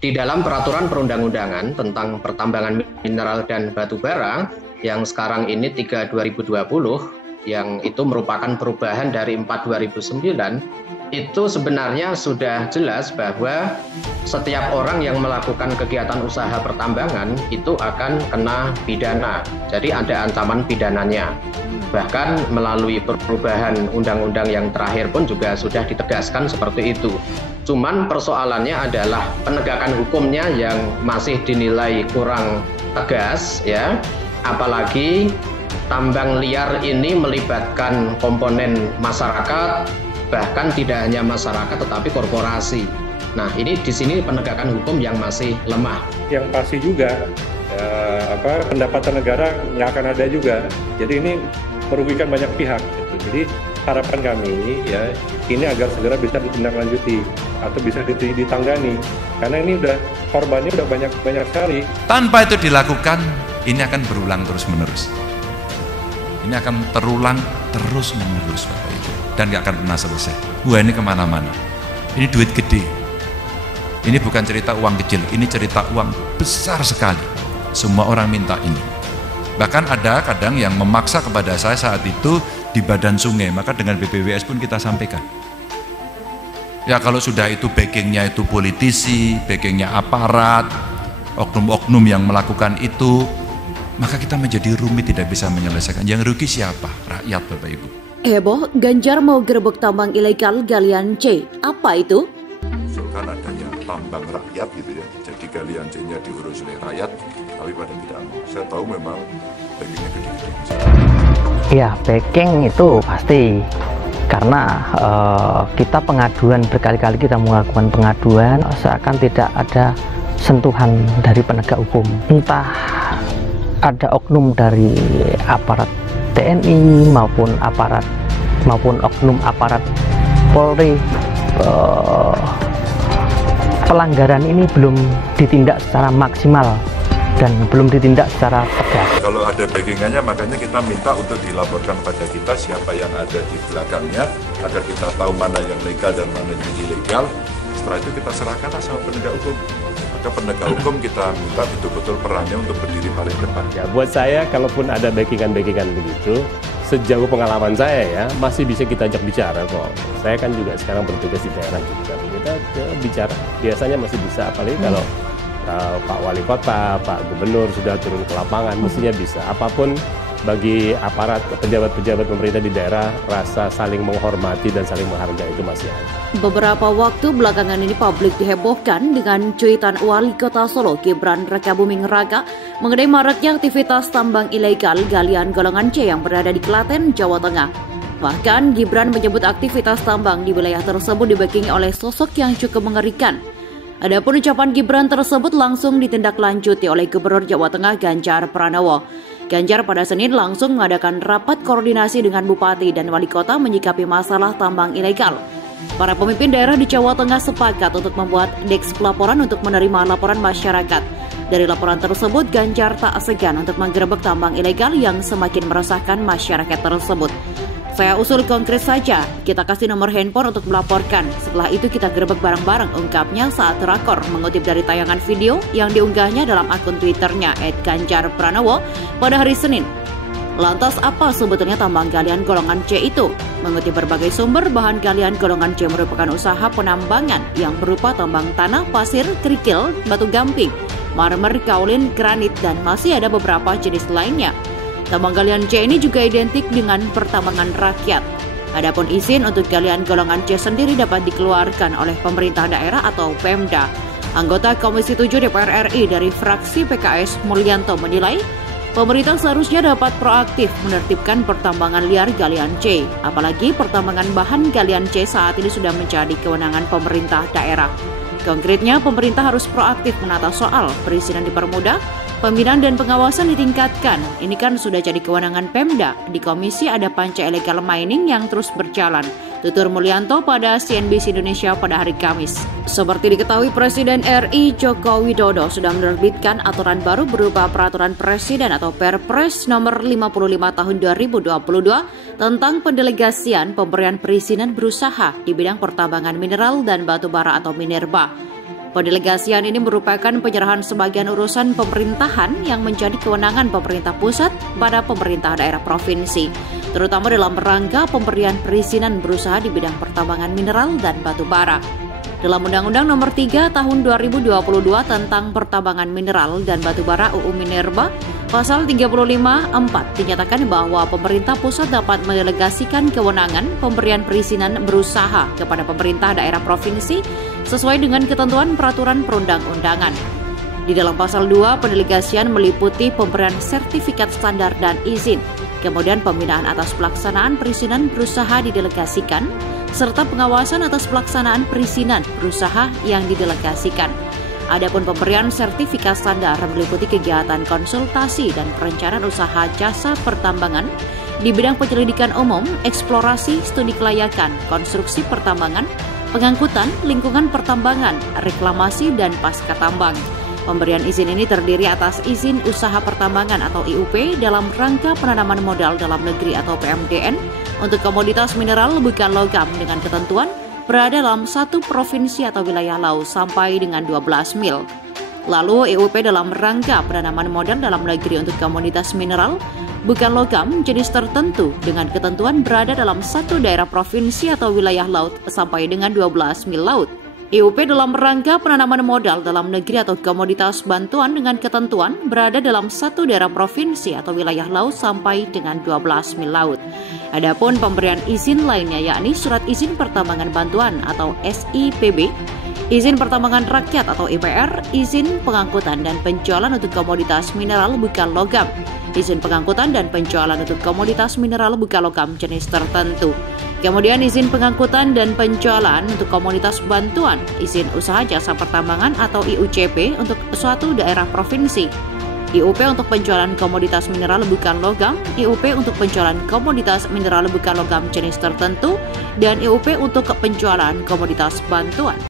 Di dalam peraturan perundang-undangan tentang pertambangan mineral dan batu bara yang sekarang ini 3 2020, yang itu merupakan perubahan dari 4 2009, itu sebenarnya sudah jelas bahwa setiap orang yang melakukan kegiatan usaha pertambangan itu akan kena pidana. Jadi ada ancaman pidananya. Bahkan melalui perubahan undang-undang yang terakhir pun juga sudah ditegaskan seperti itu. Cuman persoalannya adalah penegakan hukumnya yang masih dinilai kurang tegas, ya. Apalagi tambang liar ini melibatkan komponen masyarakat, bahkan tidak hanya masyarakat tetapi korporasi. Nah, ini di sini penegakan hukum yang masih lemah. Yang pasti juga pendapatan negara nggak akan ada juga. Jadi ini merugikan banyak pihak. Gitu. Jadi harapan kami ya ini agar segera bisa ditindaklanjuti atau bisa ditanggani. Karena ini udah korbannya udah banyak sekali. Tanpa itu dilakukan, ini akan berulang terus-menerus. Ini akan terulang terus-menerus, Bapak Ibu. Dan gak akan pernah selesai. Wah, ini kemana-mana. Ini duit gede. Ini bukan cerita uang kecil, ini cerita uang besar sekali. Semua orang minta ini. Bahkan ada kadang yang memaksa kepada saya saat itu di badan sungai, maka dengan BPWS pun kita sampaikan. Ya kalau sudah itu backingnya itu politisi, backingnya aparat, oknum-oknum yang melakukan itu, maka kita menjadi rumit, tidak bisa menyelesaikan. Yang rugi siapa? Rakyat, Bapak Ibu. Heboh, Ganjar mau gerebek tambang ilegal galian C. Apa itu? Usulkan adanya tambang rakyat gitu ya. Jadi galian C-nya diurus oleh rakyat, tapi pada tidak mau. Saya tahu memang backingnya gede-gede. Ya, backing itu pasti. Karena kita pengaduan, berkali-kali kita melakukan pengaduan, seakan tidak ada sentuhan dari penegak hukum. Entah ada oknum dari aparat TNI maupun oknum aparat Polri, pelanggaran ini belum ditindak secara maksimal dan belum ditindak secara tegas. Kalau ada backingannya, makanya kita minta untuk dilaporkan pada kita siapa yang ada di belakangnya, agar kita tahu mana yang legal dan mana yang ilegal. Setelah itu kita serahkan sama penegak hukum. Maka penegak hukum kita minta betul-betul perannya untuk berdiri paling depan. Ya, buat saya, kalaupun ada backingan begitu, sejauh pengalaman saya ya, masih bisa kita ajak bicara kok. Saya kan juga sekarang bertugas di daerah juga. Kita bicara, biasanya masih bisa, apalagi kalau Pak Wali Kota, Pak Gubernur sudah turun ke lapangan, mestinya bisa. Apapun bagi aparat, pejabat-pejabat pemerintah di daerah, rasa saling menghormati dan saling menghargai itu masih ada. Beberapa waktu belakangan ini publik dihebohkan dengan cuitan Wali Kota Solo Gibran Rakabuming Raka mengenai maraknya aktivitas tambang ilegal galian golongan C yang berada di Klaten, Jawa Tengah. Bahkan Gibran menyebut aktivitas tambang di wilayah tersebut dibackingi oleh sosok yang cukup mengerikan. Adapun ucapan Gibran tersebut langsung ditindaklanjuti oleh Gubernur Jawa Tengah Ganjar Pranowo. Ganjar pada Senin langsung mengadakan rapat koordinasi dengan Bupati dan Wali Kota menyikapi masalah tambang ilegal. Para pemimpin daerah di Jawa Tengah sepakat untuk membuat deks pelaporan untuk menerima laporan masyarakat. Dari laporan tersebut, Ganjar tak segan untuk menggerebek tambang ilegal yang semakin meresahkan masyarakat tersebut. Saya usul konkret saja, kita kasih nomor handphone untuk melaporkan. Setelah itu kita gerebek bareng-bareng, ungkapnya saat rakor, mengutip dari tayangan video yang diunggahnya dalam akun Twitternya @ganjarpranowo pada hari Senin. Lantas apa sebetulnya tambang galian golongan C itu? Mengutip berbagai sumber, bahan galian golongan C merupakan usaha penambangan yang berupa tambang tanah, pasir, kerikil, batu gamping, marmer, kaolin, granit, dan masih ada beberapa jenis lainnya. Tambang galian C ini juga identik dengan pertambangan rakyat. Adapun izin untuk galian golongan C sendiri dapat dikeluarkan oleh pemerintah daerah atau Pemda. Anggota Komisi 7 DPR RI dari fraksi PKS Mulyanto menilai, pemerintah seharusnya dapat proaktif menertibkan pertambangan liar galian C. Apalagi pertambangan bahan galian C saat ini sudah menjadi kewenangan pemerintah daerah. Konkretnya, pemerintah harus proaktif menata soal perizinan dipermudah, pembinaan dan pengawasan ditingkatkan. Ini kan sudah jadi kewenangan Pemda. Di komisi ada panca illegal mining yang terus berjalan. Tutur Mulyanto pada CNBC Indonesia pada hari Kamis. Seperti diketahui, Presiden RI Joko Widodo sudah menerbitkan aturan baru berupa Peraturan Presiden atau Perpres nomor 55 tahun 2022 tentang pendelegasian pemberian perizinan berusaha di bidang pertambangan mineral dan batu bara atau minerba. Pendelegasian ini merupakan penyerahan sebagian urusan pemerintahan yang menjadi kewenangan pemerintah pusat pada pemerintah daerah provinsi, terutama dalam rangka pemberian perizinan berusaha di bidang pertambangan mineral dan batu bara. Dalam Undang-Undang Nomor 3 Tahun 2022 tentang Pertambangan Mineral dan Batu Bara UU Minerba, Pasal 35(4) dinyatakan bahwa pemerintah pusat dapat mendelegasikan kewenangan pemberian perizinan berusaha kepada pemerintah daerah provinsi sesuai dengan ketentuan peraturan perundang-undangan. Di dalam Pasal 2, pendelegasian meliputi pemberian sertifikat standar dan izin, kemudian pembinaan atas pelaksanaan perizinan berusaha didelegasikan, serta pengawasan atas pelaksanaan perizinan berusaha yang didelegasikan. Adapun pemberian sertifikat standar meliputi kegiatan konsultasi dan perencanaan usaha jasa pertambangan di bidang penyelidikan umum, eksplorasi, studi kelayakan, konstruksi pertambangan, pengangkutan, lingkungan pertambangan, reklamasi, dan pasca tambang. Pemberian izin ini terdiri atas izin usaha pertambangan atau IUP dalam rangka penanaman modal dalam negeri atau PMDN untuk komoditas mineral bukan logam dengan ketentuan berada dalam satu provinsi atau wilayah laut sampai dengan 12 mil. Lalu IUP dalam rangka penanaman modal dalam negeri untuk komoditas mineral bukan logam jenis tertentu dengan ketentuan berada dalam satu daerah provinsi atau wilayah laut sampai dengan 12 mil laut. IUP dalam rangka penanaman modal dalam negeri atau komoditas bantuan dengan ketentuan berada dalam satu daerah provinsi atau wilayah laut sampai dengan 12 mil laut. Adapun pemberian izin lainnya yakni surat izin pertambangan bantuan atau SIPB, izin pertambangan rakyat atau IPR, izin pengangkutan dan penjualan untuk komoditas mineral bukan logam, izin pengangkutan dan penjualan untuk komoditas mineral bukan logam jenis tertentu. Kemudian izin pengangkutan dan penjualan untuk komoditas bantuan, izin usaha jasa pertambangan atau IUCP untuk suatu daerah provinsi, IUP untuk penjualan komoditas mineral bukan logam, IUP untuk penjualan komoditas mineral bukan logam jenis tertentu, dan IUP untuk penjualan komoditas bantuan.